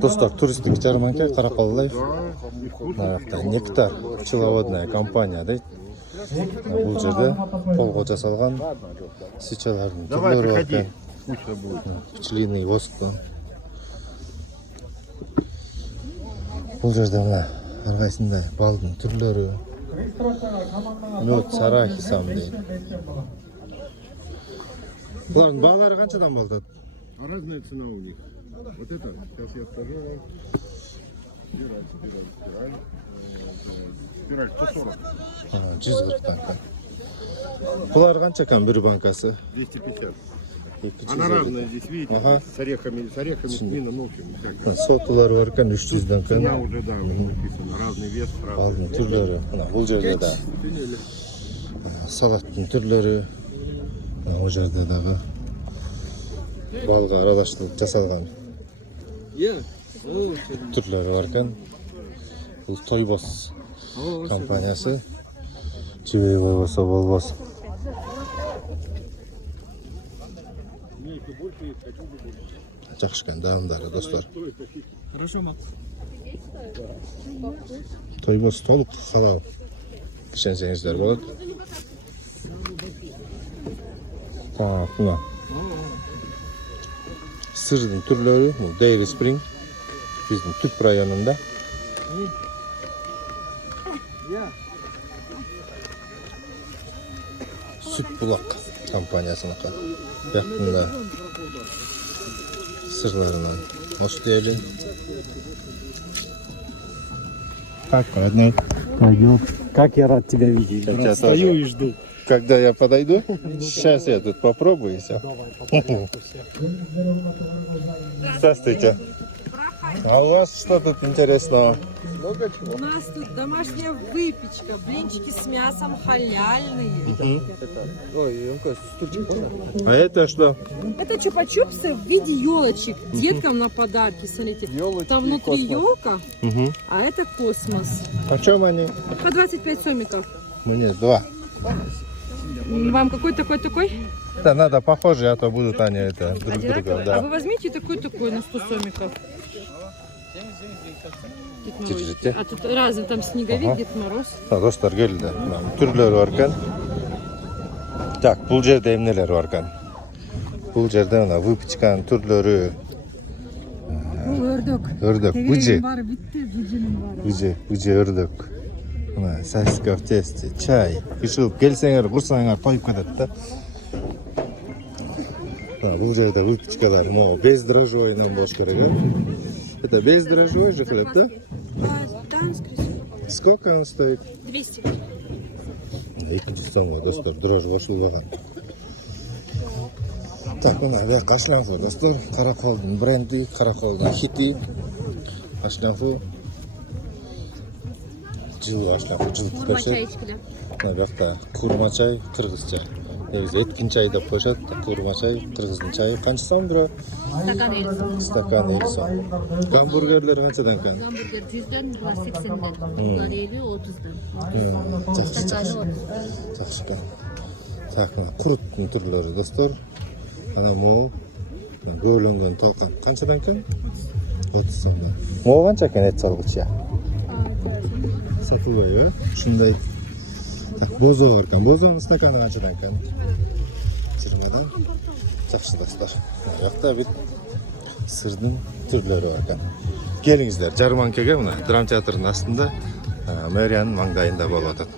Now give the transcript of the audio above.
Достар, туристік жарманка Қарақалылайф. Нектар пчеловодная компания дейді. Бұл жерде қолға жасалған сичалардың түрлері бар екен. Пчелиный восктан. Бұл жерде мына әрқайсындай балдың түрлері. Мед, сарахи сам дейді. Бұлардың бағалары қаншадан болды? Разная цена у них. Вот это, сейчас я скажу вам. Спираль 140. 140 банка. Бұлар қанша екен бір банкасы? 250. Она разная здесь, видите, с орехами, с мином, в общем. Сотылары бар екен 300-ден екен. Цена уже, да, написано, разный вес, разный. Алдың түрлері. Бұл жерде да салаттың түрлері. Бұл жерде дағы балға аралаштырылып жасалған түрлері бар екен. Бұл Тойбос компаниясы. Жебей болса болбос. Жақсы екен дағындары, достар. Тойбос толық халал. Ішенсеңіздер болады. Так, бұна сырдың түрлері, Dairy Spring, біздің түп районында. Сүт бұлақ компаниясының яқтында сырларынан осы дейлі. Как, родной? Пойдет. Как я рад тебя видеть. Я Стою и жду. Когда я подойду, сейчас я тут попробую и все. Здравствуйте. А у вас что тут интересного? У нас тут домашняя выпечка, блинчики с мясом халяльные. А это что? Это чупа-чупсы в виде елочек деткам на подарки. Смотрите, там внутри елка, а это космос. По чем они? По 25 сомиков. Мне 2. Вам какой такой? Да, надо похожие, а то будут они это друг друга. А вы Да. возьмите такой на 100 сомиков. Дед Мороз. Держите. А тут разный, там снеговик, Дед Мороз. Достар келді. Түрлері бар екен. Так, бұл жерде емнелер бар екен. Бұл жерде мына выпечканың түрлері. Өrdek, бүже. Бүже өrdek. Мына сосиска в тесте, чай. Пішіліп келсеңер, құрсаңар тойып кетеді да. Бұл жерде выпечкалар, бездрожжевойнан болуш керек. Это бездрожжевой же хлеб, да? Да, скорее. Сколько он стоит? 200. 200 сом, достар, дрожж қосылған. Так, мына кашлянфу, достар, Қарақалдың бренді, Қарақалдың хити. Кашлянфу. Жылы кашлянфу, жылы көшет. Мына жақта курма чай, қырғыз чай. Еткін чай деп қойшат, курма чай, қырғыздың чайы. Қанша сом бірі? Стакан 50 сом. Гамбургерлер қаншадан екен? Гамбургер 100-ден, 80-ден. Бұлар 50-30-ден. Жақсы екен. Так, құрыттың түрлері, достар. Ана мол, бөлінген толқан. Қаншадан екен? 30 сомдан. Мол қанша екен ет салғыш я? Сатылбай, шындай. Так, бозо бар екен. Бозоның стаканы қаншадан екен? 20-дан. Жақсы, достар. Жақта бит сырдың түрлері бар екен. Келіңіздер, жарманкеге мына драм театрының астында мэрияның маңдайында болып жатады.